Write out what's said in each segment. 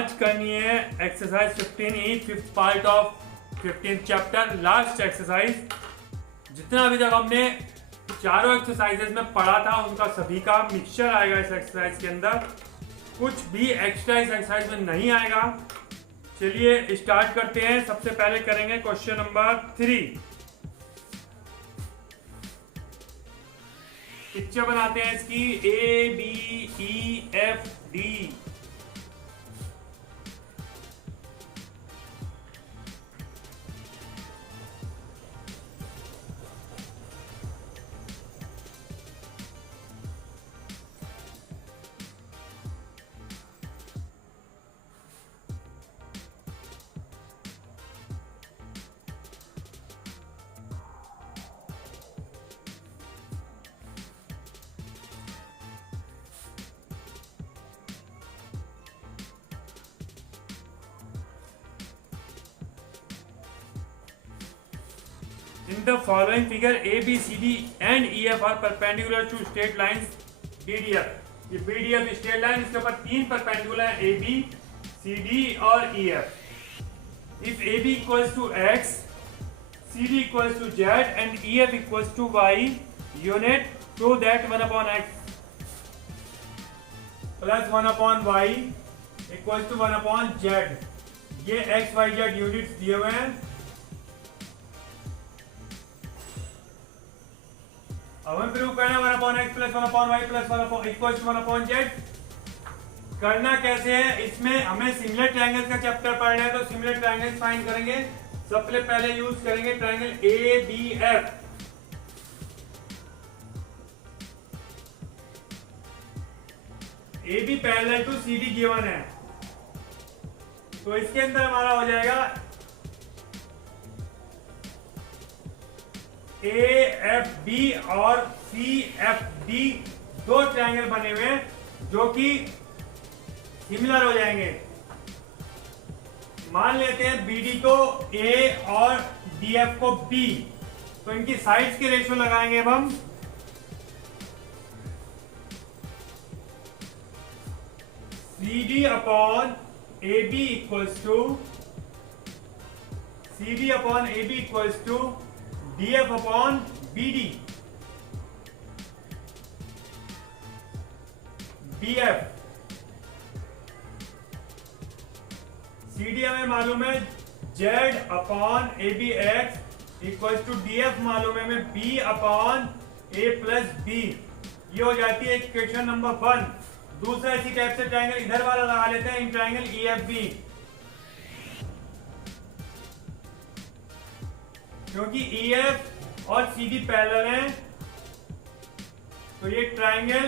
आज करनी है exercise 15E, fifth part of 15th chapter, last exercise. जितना अभी तक हमने चारों एक्सरसाइजेज में पढ़ा था उनका सभी का मिक्सचर आएगा इस एक्सरसाइज के अंदर। कुछ भी एक्स्ट्रा इस एक्सरसाइज में नहीं आएगा। चलिए स्टार्ट करते हैं। सबसे पहले करेंगे क्वेश्चन नंबर 3। पिक्चर बनाते हैं इसकी ABEFD। In the following figure, A, B, C, D and EF are perpendicular to straight lines BDF. ये BDF straight line, इसके ऊपर तीन perpendicular है AB, CD और EF. If AB equals to X, CD equals to Z and EF equals to Y unit, show that 1 upon X plus 1 upon Y equals to 1 upon Z. ये X, Y, Z units दिए हुए हैं। अब हमें prove करना है 1 upon X plus 1 upon Y plus 1 upon equals to 1 upon Z। करना कैसे है, इसमें हमें सिमिलर ट्रायंगल्स का चैप्टर पढ़ना है, तो सिमिलर ट्रायंगल्स फाइंड करेंगे। सबसे पहले यूज करेंगे triangle ABF। AB parallel to CD given है, तो इसके अंदर हमारा हो जाएगा AFB और CFD, दो ट्रायंगल बने हुए हैं जो कि सिमिलर हो जाएंगे। मान लेते हैं BD को A और DF को B, तो इनकी साइड्स के रेशियो लगाएंगे अब हम। CD upon AB equals to DF upon BD। BF CD हमें मालूम है Z upon ABX equals to DF मालूम है हमें B upon A plus B। ये हो जाती है इक्वेशन नंबर 1। दूसरा इसी टाइप से ट्रायंगल इधर वाला लगा लेते हैं, इन ट्रायंगल EFB, क्योंकि EF और CD पैरेलल हैं, तो ये ट्रायंगल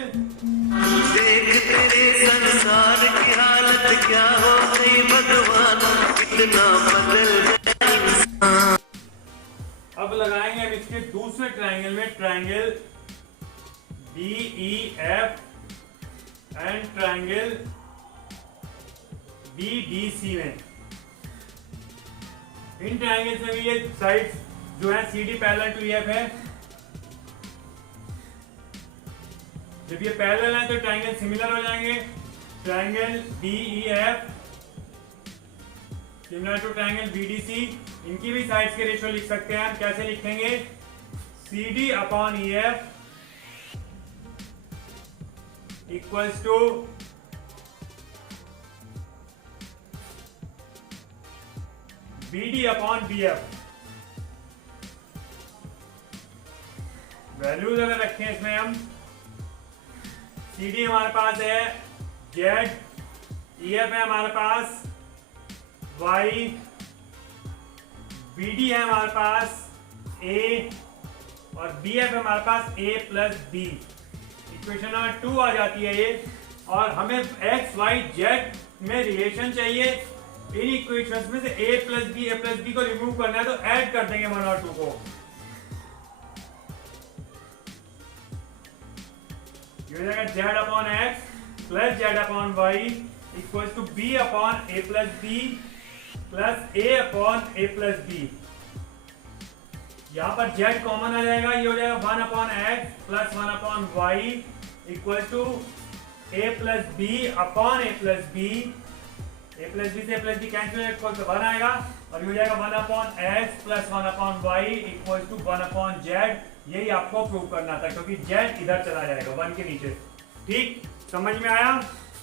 देख तेरे संसार की हालत क्या हो गई भगवान, कितना बदल गया इंसान। अब लगाएंगे हम इसके दूसरे ट्रायंगल में, triangle BEF and triangle BDC में। इन ट्रायंगल्स में भी ये साइड्स जो है CD पैरेलल टू EF है। जब ये पैरेलल है तो ट्रायंगल सिमिलर हो जाएंगे। Triangle BEF similar to triangle BDC, इनकी भी साइड्स के रेशियो लिख सकते हैं। हम कैसे लिखेंगे, CD upon EF equals to BD upon BF। Values अगर रखें इसमें हम, CD हमारे पास है Z, EF है हमारे पास Y, BD है हमारे पास A और BF है हमारे पास A plus B। Equation number 2 आ जाती है ये। और हमें X, Y, Z में रिलेशन चाहिए। इन इक्वेशंस में से A प्लस B को रिमूव करना है, तो ऐड कर देंगे 1 और 2 को। ये हो जाएगा Z upon X plus Z upon Y equal to B upon A plus B plus A upon A plus B। यहाँ पर Z कॉमन आ जाएगा, ये हो जाएगा 1 upon X plus 1 upon Y equal to A plus B upon A plus B। A plus B से A plus B cancel equal to 1 आएगा और ये हो जाएगा 1 upon X plus 1 upon Y equal to 1 upon Z. यही आपको prove करना था क्योंकि जेड इधर चला जाएगा 1 के नीचे। ठीक, समझ में आया?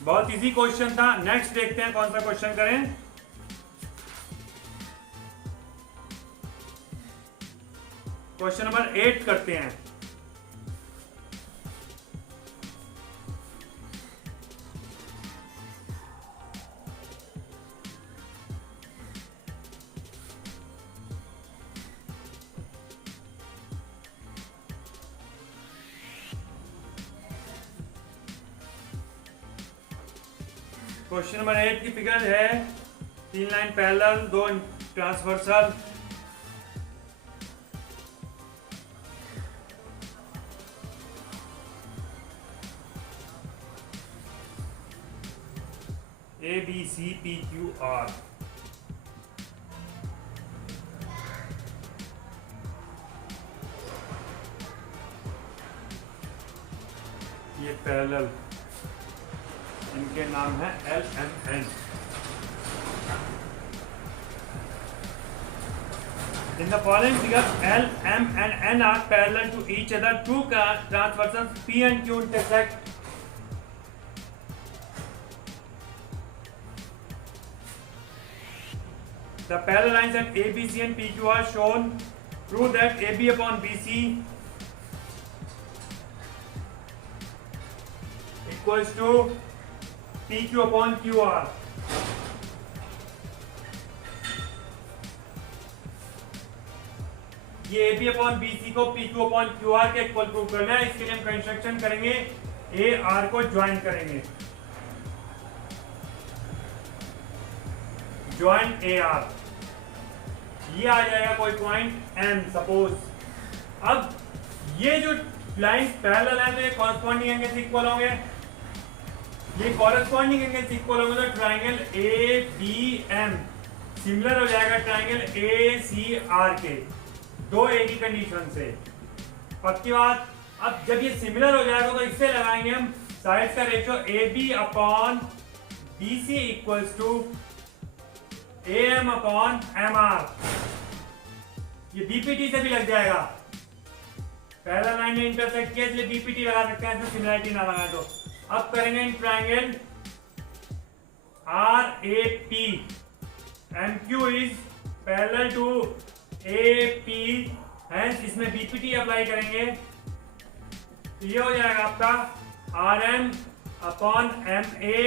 बहुत इजी क्वेश्चन था। नेक्स्ट देखते हैं कौन सा क्वेश्चन करें। क्वेश्चन नंबर 8 करते हैं। क्वेश्चन नंबर 8 की फिगर है 3 line parallel 2 transversal. A B C P Q R. ये पैरेलल, इनके नाम है L M N. In the following figure, L, M and N are parallel to each other. Two transversals P and Q intersect. The parallel lines at A, B, C and P, Q are shown. Prove that AB upon BC equals to PQ upon QR. ये AB upon BC को PQ upon QR के equal prove करना है। इसके लिए हम construction करेंगे, AR को ज्वाइन करेंगे, ज्वाइन AR। ये आ जाएगा कोई पॉइंट M सपोज। अब ये जो लाइंस पैरेलल है तो ये कॉरस्पॉन्डिंग एंगल से इक्वल होंगे। ये कॉरस्पॉन्डिंग एंगल से इक्वल होंगे तो ट्राइंगल ABM सिमिलर हो जाएगा ट्राइंगल ACR के। दो ए की कंडीशन से पक्की बात। अब जब ये सिमिलर हो जाएगा तो इससे लगाएंगे हम साइड्स का ratio AB upon BC equals to AM upon MR। ये BPT से भी लग जाएगा, पैरेलल लाइन ने इंटरसेक्ट किया इसलिए BPT लगा सकते हैं, इसमें सिमिलरिटी ना लगाए तो। अब करेंगे in triangle RAP MQ is parallel to AP, hence इसमें BPT अप्लाई करेंगे तो ये हो जाएगा आपका RM upon MA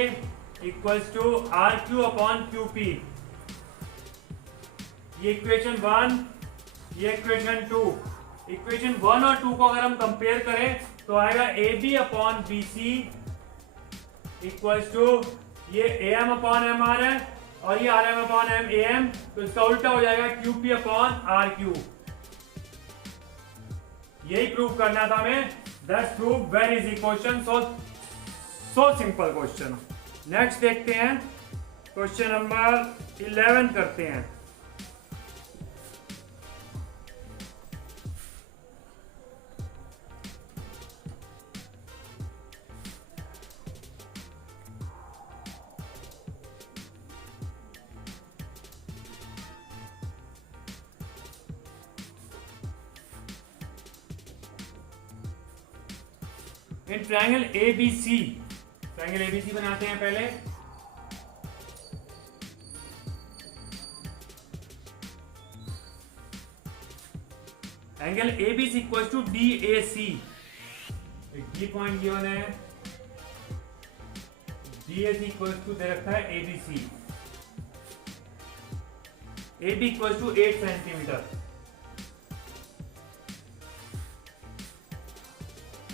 equals to RQ upon QP। ये इक्वेशन 1, ये इक्वेशन 2। इक्वेशन 1 और 2 को अगर हम कंपेयर करें तो आएगा AB upon BC equals to ये AM अपॉन MR है और ये RM अपॉन AM, तो इसका उल्टा हो जाएगा QP अपॉन RQ। यही प्रूव करना था हमें। That's prove very easy question, so simple question. Next देखते हैं, क्वेश्चन नंबर 11 करते हैं। In triangle ABC, triangle ABC बनाते हैं पहले। Angle ABC equals to DAC। एक डी पॉइंट गिवन है, DAC इक्वल्स टू दे रखा है ABC। AB equals to 8 centimetre,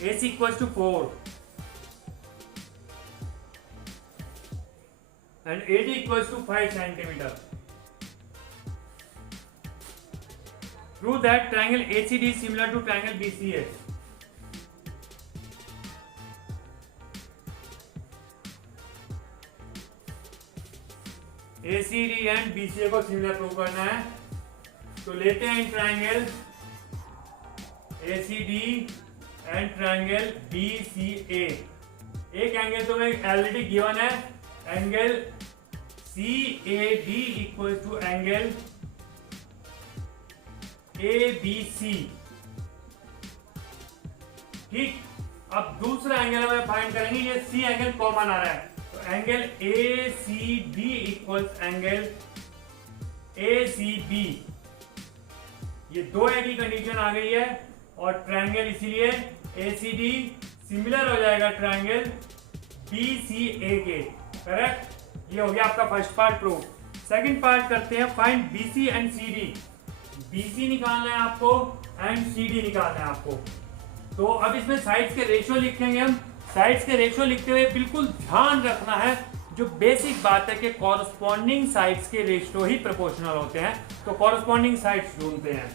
AC equals to 4 and AD equals to 5 centimeter. Prove that triangle ACD is similar to triangle BCA. ACD and BCA को similar prove करना है तो लेते हैं in triangle ACD and triangle BCA। एक angle तो मैं already given है, angle CAD equal to angle ABC। ठीक, अब दूसरा एंगल हमें फाइंड करेंगे, ये C एंगल कॉमन आ रहा है, तो angle ACD equals angle ACB। ये दो ए की कंडीशन आ गई है और ट्रायंगल इसीलिए ACD सिमिलर हो जाएगा ट्रायंगल BCA के। करेक्ट, ये हो गया आपका first part proof. Second part करते हैं find BC and CD। BC निकालना है आपको एंड CD निकालना है आपको। तो अब इसमें साइड्स के रेशियो लिखेंगे हम। साइड्स के रेशियो लिखते हुए बिल्कुल ध्यान रखना है, जो बेसिक बात है कि कॉरस्पॉन्डिंग साइड्स के रेशियो ही प्रोपोर्शनल होते हैं, तो कॉरस्पॉन्डिंग साइड्स ढूंढते हैं।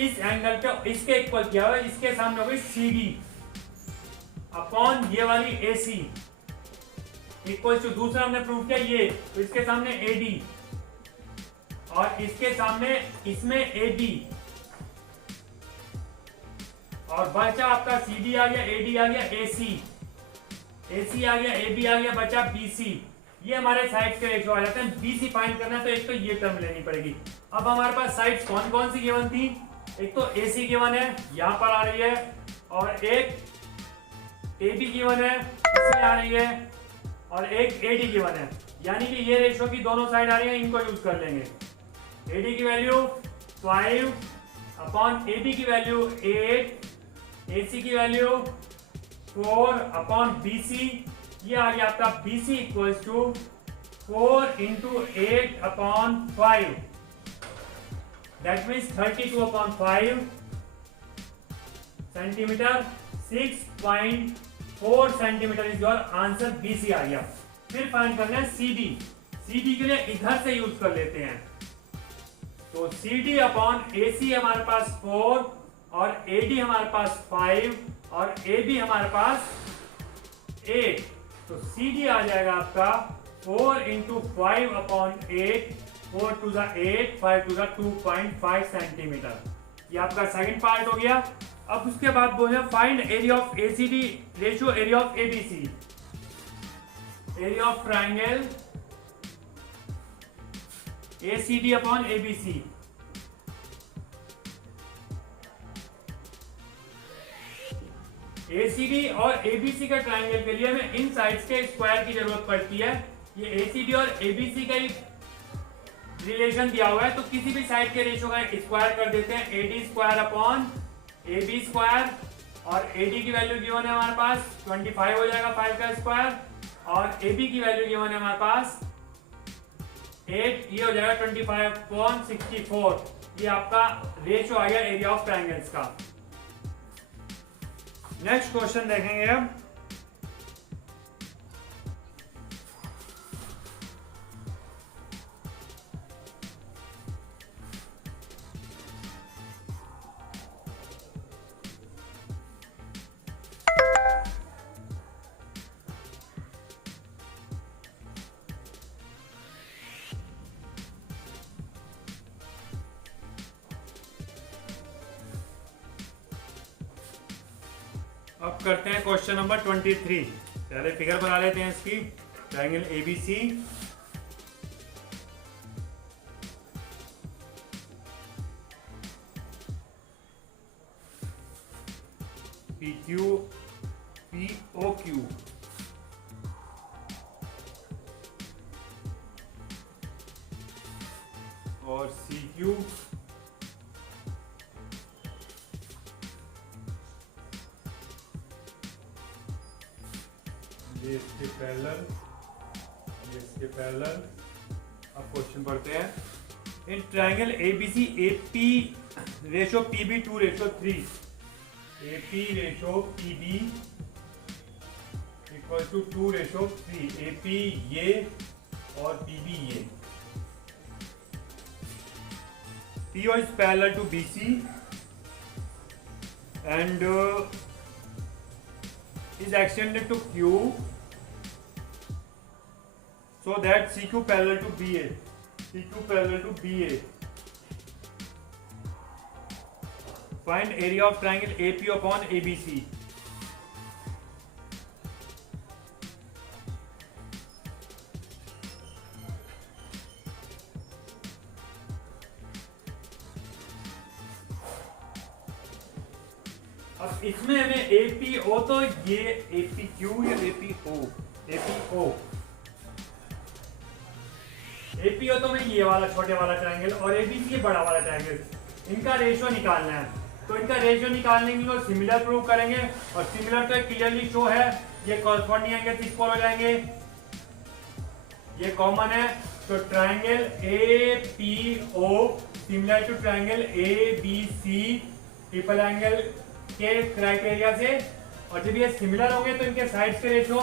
इस एंगल पे इसके इक्वल किया हुआ है, इसके सामने हो गई CD अपॉन ये वाली AC इक्वल टू, दूसरा हमने प्रूव किया ये, तो इसके सामने AD और इसके सामने इसमें AD और बचा आपका CD आ गया, AD आ गया, AC आ गया, AB आ गया, बचा BC। ये हमारे साइड्स के रेशियो आ जाते हैं। BC फाइंड करना है तो एक तो ये टर्म लेनी पड़ेगी। अब हमारे पास साइड्स कौन कौन सी गिवन थी, एक तो AC गिवन है, यहां पर आ रही है, और एक AB गिवन है, इसमें आ रही है, और एक AD गिवन है। यानी कि ये रेशियो की दोनों साइड आ रही है, इनको यूज कर लेंगे। AD की वैल्यू 5 अपॉन AB की वैल्यू 8, AC की वैल्यू 4 अपॉन BC। ये आ गया आपका BC equals to 4 into 8 upon 5, that means 32 upon 5 centimetre. 6.4 centimetre is your answer. BC आ गया। फिर फाइंड करना है CD। CD के लिए इधर से यूज कर लेते हैं, तो CD अपॉन AC हमारे पास 4 और AD हमारे पास 5 और AB हमारे पास 8, तो CD आ जाएगा आपका 4 into 5 upon 8, 4 to the 8, 5 to the 2.5 centimetre. ये आपका सेकंड पार्ट हो गया। अब उसके बाद बोले find area of ACD ratio area of ABC। Area of triangle ACD upon ABC। ACD और ABC का ट्राइंगल के लिए हमें इन साइड्स के स्क्वायर की जरूरत पड़ती है। ये ACD और ABC का ही रिलेशन दिया हुआ है, तो किसी भी साइड के रेशियो का स्क्वायर कर देते हैं। AD square upon AB square, और AD की वैल्यू गिवन है हमारे पास 25 हो जाएगा 5 का स्क्वायर, और AB की वैल्यू गिवन है हमारे पास 8, ये हो जाएगा 25 अपॉन 64। ये आपका रेशियो आ गया एरिया ऑफ ट्राइंगल्स का। नेक्स्ट क्वेश्चन देखेंगे अब। अब करते हैं क्वेश्चन नंबर 23। पहले फिगर बना लेते हैं इसकी। ट्रायंगल ABC, PQ POQ, और CQ ये इसके पैरेलल, ये इसके पैरेलल। अब क्वेश्चन पढ़ते हैं। In triangle ABC AP ratio PB 2 ratio 3, AP ratio PB equal to 2 ratio 3। AP ये और PB ये। PO is parallel to BC and is extended to Q, so that CQ parallel to BA, CQ parallel to BA. Find area of triangle AP upon ABC. अब इसमें हमें APO, तो ये एपीक्यू या APO, APO, APO तो मैं ये वाला छोटे वाला ट्रायंगल और एबीसी ये बड़ा वाला ट्रायंगल, इनका रेशियो निकालना है। तो इनका रेशियो निकालने के लिए सिमिलर प्रूव करेंगे, और सिमिलर तो क्लियरली शो है, ये कॉरस्पॉन्डिंग एंगल इक्वल हो जाएंगे, ये कॉमन है। तो triangle APO similar to triangle ABC triple angle के क्राइटेरिया से, और जब ये सिमिलर होंगे तो इनके साइड्स के रेशियो,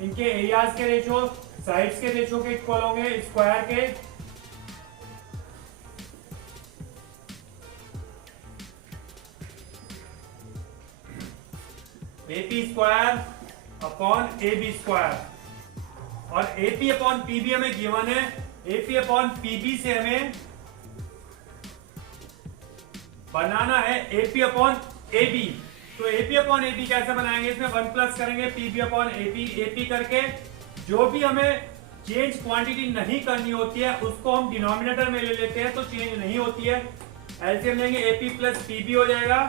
इनके एरियाज के रेशियो साइड्स के रेशियो के इक्वल होंगे, स्क्वायर के। AP square upon AB square, और AP अपॉन PB हमें गिवन है, AP अपॉन PB से हमें बनाना है AP अपॉन AB। तो AP अपॉन AB कैसे बनाएंगे, इसमें 1 प्लस करेंगे PB अपॉन AP करके, जो भी हमें चेंज क्वांटिटी नहीं करनी होती है उसको हम डिनोमिनेटर में ले लेते हैं, तो चेंज नहीं होती है। एलसीएम लेंगे, AP प्लस PB हो जाएगा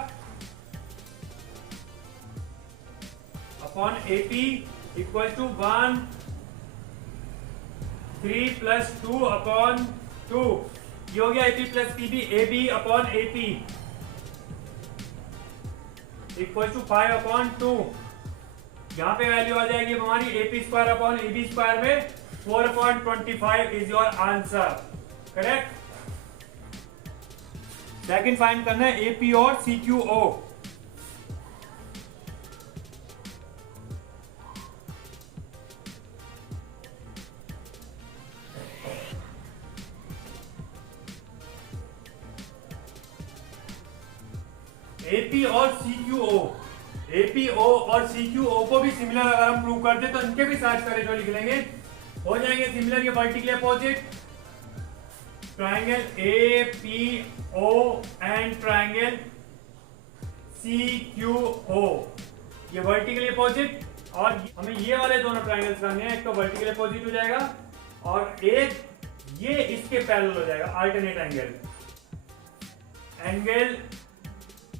upon AP equal to 1 3 plus 2 upon 2, ये हो गया AP plus PB। AB upon AP equal to 5 upon 2, यहाँ पे वैल्यू आ जाएगी हमारी AP square upon AB square में 4.25 is your answer, correct. Second find करना है AP और CQO। AP और CQO, APO और CQO को भी सिमिलर अगर हम प्रूव कर दे तो इनके भी साइड का रेशियो लिख लेंगे, हो जाएंगे सिमिलर। ये vertically opposite triangle APO and triangle CQO, ये वर्टिकली अपोजिट, और हमें ये वाले दोनों ट्रायंगल्स करने हैं, एक तो वर्टिकली अपोजिट हो जाएगा और एक ये इसके पैरेलल हो जाएगा, alternate angle, angle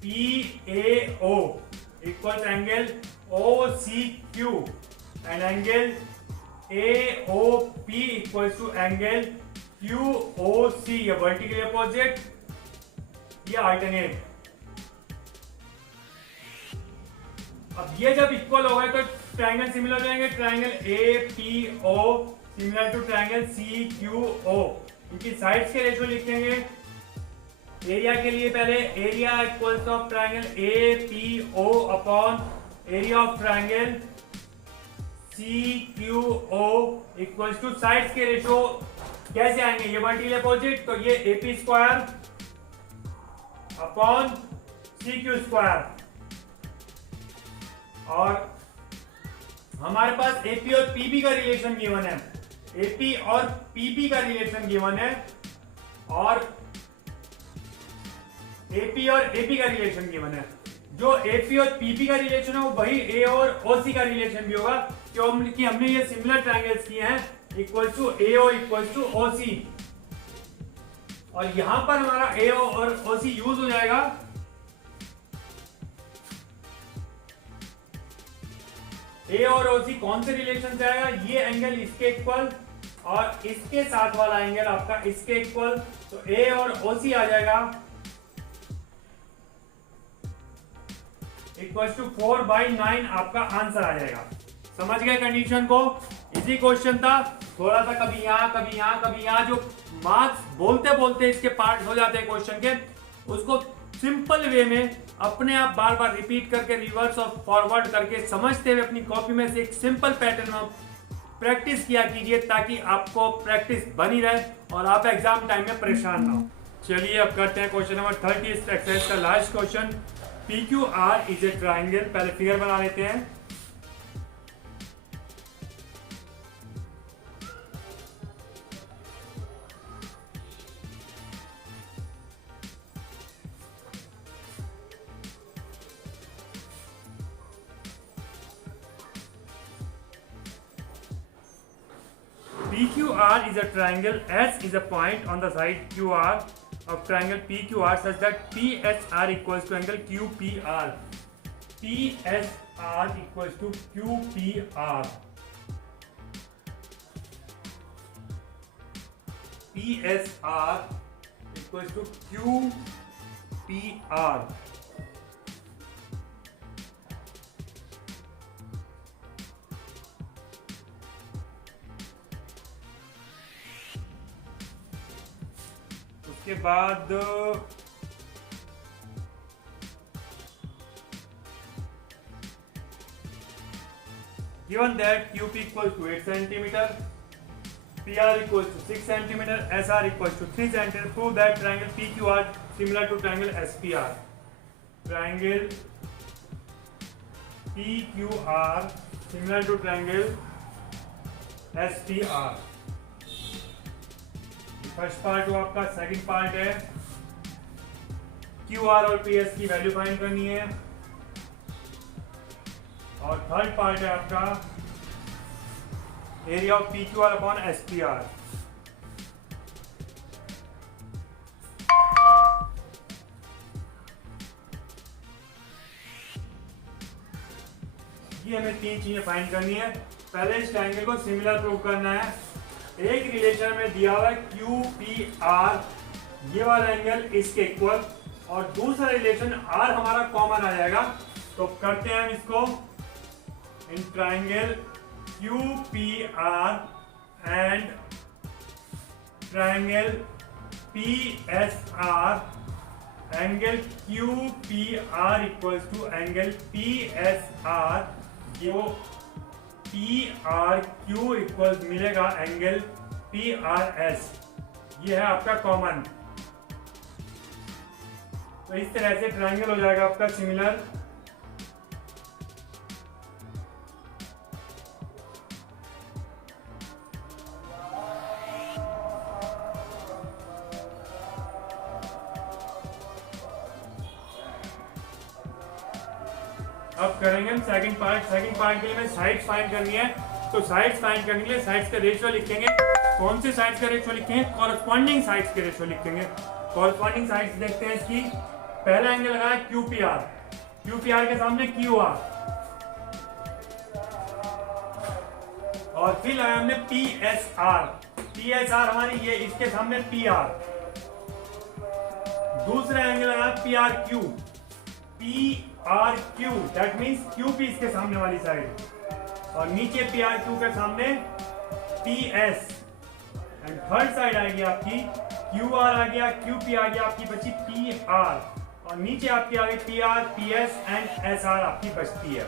PAO equals angle OCQ and angle AOP equals to angle QOC, ये vertically opposite, ये alternate। अब ये जब इक्वल हो गए तो ट्रायंगल सिमिलर हो जाएंगे, triangle APO similar to triangle CQO, इनकी साइड्स के रेशियो लिखेंगे। एरिया के लिए पहले area equals of triangle APO upon area of triangle CQO equals to sides के रेशियो कैसे आएंगे, ये वर्टिकल अपोजिट, तो ये AP square upon CQ square, और हमारे पास AP और PB का रिलेशन गिवन है, AP और PB का रिलेशन गिवन है, और AP और AP का रिलेशन गिवन है। जो AP और PP का रिलेशन है वो वही A और OC का रिलेशन भी होगा, क्योंकि हमने ये सिमिलर ट्रायंगल्स किए हैं equal to AO equal to OC, और यहां पर हमारा AO और OC यूज हो जाएगा। A और OC कौन से रिलेशन से आएगा, ये एंगल इसके इक्वल और इसके साथ वाला एंगल आपका इसके इक्वल, तो A और OC आ जाएगा इक्वल टू 4/9, आपका आंसर आ जाएगा। समझ गए कंडीशन को, इजी क्वेश्चन था, थोड़ा सा कभी यहाँ कभी यहाँ कभी यहाँ, जो मार्क्स बोलते बोलते इसके पार्ट हो जाते हैं क्वेश्चन के, उसको सिंपल वे में अपने आप बार बार रिपीट करके रिवर्स और फॉरवर्ड करके समझते हुए अपनी कॉपी में से एक सिंपल पैटर्न में प्रैक्टिस किया कीजिए, ताकि आपको प्रैक्टिस बनी रहे और आप एग्जाम टाइम में परेशान ना हो। चलिए अब करते हैं क्वेश्चन नंबर 30 इस एक्सरसाइज का last question. PQR is a triangle, पहले फिगर बना लेते हैं। PQR is a triangle. S is a point on the side QR of triangle PQR such that PHR equals to angle QPR. PSR equals to QPR. PSR equals to QPR. उसके बाद given that QP equals to 8 centimeter, PR equals to 6 centimeter, SR equals to 3 centimeter, prove that triangle PQR similar to triangle SPR. Triangle PQR similar to triangle SPR. First part हुआ आपका, second part है QR और PS की value find करनी है, और third part है आपका area of PQR upon SPR. ये हमें तीन चीजें फाइंड करनी है. पहले इस ट्रायंगल को सिमिलर प्रूव करना है. एक रिलेशन में दिया हुआ है QPR, ये वाला एंगल इसके इक्वल, और दूसरा रिलेशन R हमारा कॉमन आ जाएगा. तो करते हैं हम इसको. In triangle QPR and triangle PSR, angle QPR equals to angle PSR, जो PRQ इक्वल्स मिलेगा एंगल PRS. ये है आपका कॉमन. तो इस तरह से ट्रायंगल हो जाएगा आपका सिमिलर. अब करेंगे हम सेकंड पार्ट. सेकंड पार्ट के लिए हमें साइड्स फाइंड करनी है. तो साइड्स फाइंड करने के लिए साइड्स का रेशियो लिखेंगे. कौन से साइड्स का रेशियो लिखेंगे? कॉरस्पॉन्डिंग साइड्स के रेशियो लिखेंगे. कॉरस्पॉन्डिंग साइड्स देखते हैं इसकी. पहला एंगल लगा है QPR. QPR के सामने QR, और फिर लगाया हमने PSR. PSR हमारी ये इसके सामने PR. दूसरा एंगल लगा PRQ. PRQ that means QP इसके सामने वाली साइड, और नीचे PRQ के सामने PS. एंड थर्ड साइड आएगी आपकी QR आ गया, QP आ गया, आपकी बची PR, और नीचे आपकी आ गई PR, PS एंड SR आपकी बचती है.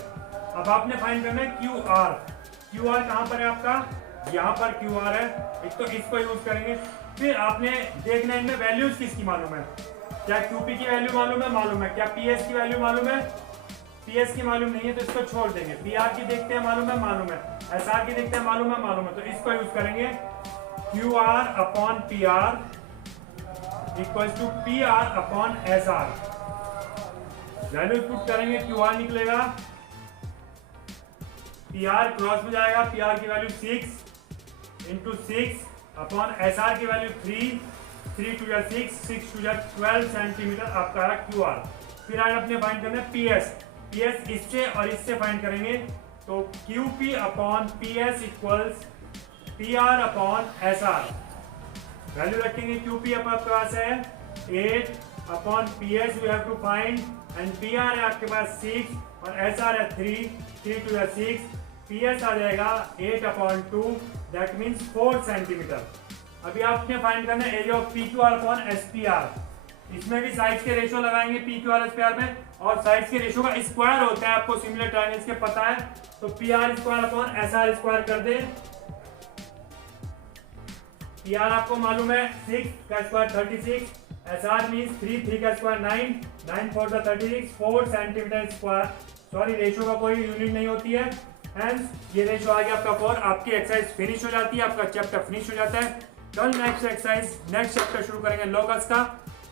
अब आपने फाइंड करना है QR. QR कहां पर है आपका? यहां पर QR है. एक तो इसको यूज करेंगे. फिर आपने देखना है इनमें वैल्यूज किसकी मालूम है. क्या QP की वैल्यू मालूम है? मालूम है. क्या PS की वैल्यू मालूम है? PS की मालूम नहीं है, तो इसको छोड़ देंगे. PR की देखते हैं, मालूम है? मालूम है. SR की देखते हैं, मालूम है? मालूम है. तो इसको यूज करेंगे. QR upon PR equals to PR upon SR. Value put करेंगे, QR निकलेगा, PR क्रॉस में जाएगा. PR की वैल्यू 6 इंटू 6 अपॉन SR की वैल्यू 3 टू 6 6 टू 12 सेंटीमीटर आपका है QR. फिर आज अपने फाइंड करना है PS. PS इससे और इससे फाइंड करेंगे. तो QP upon PS equals PR upon SR. Value रखेंगे. QP आपके पास है 8 upon PS we have to find, and PR है आपके पास 6 और SR है 3 टू 6. PS आ जाएगा 8 अपॉन 2 दैट मीन्स 4 सेंटीमीटर. अभी आपने फाइंड करना है area of PQR upon SPR. इसमें भी साइड्स के रेशियो लगाएंगे PQR SPR में, और साइड्स के रेशियो का स्क्वायर होता है. आपको सिमिलर ट्रायंगल्स के पता है. तो PR square upon SR square कर दे. PR आपको मालूम है 6 का स्क्वायर 36, SR मींस 3 का square 9 4 36 4 centimetre square. Sorry, ratio का कोई यूनिट नहीं होती है. हेंस ये रेशियो आ गया आपका 4. आपकी एक्सरसाइज फिनिश हो जाती है, आपका चैप्टर फिनिश हो जाता है. कल नेक्स्ट एक्सरसाइज नेक्स्ट चैप्टर शुरू करेंगे लॉगस का.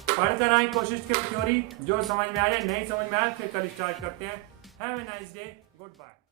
पढ़कर आए, कोशिश करें थ्योरी. जो समझ में आ जाए, नहीं समझ में आए फिर कल स्टार्ट करते हैं. Have a nice day. Good bye.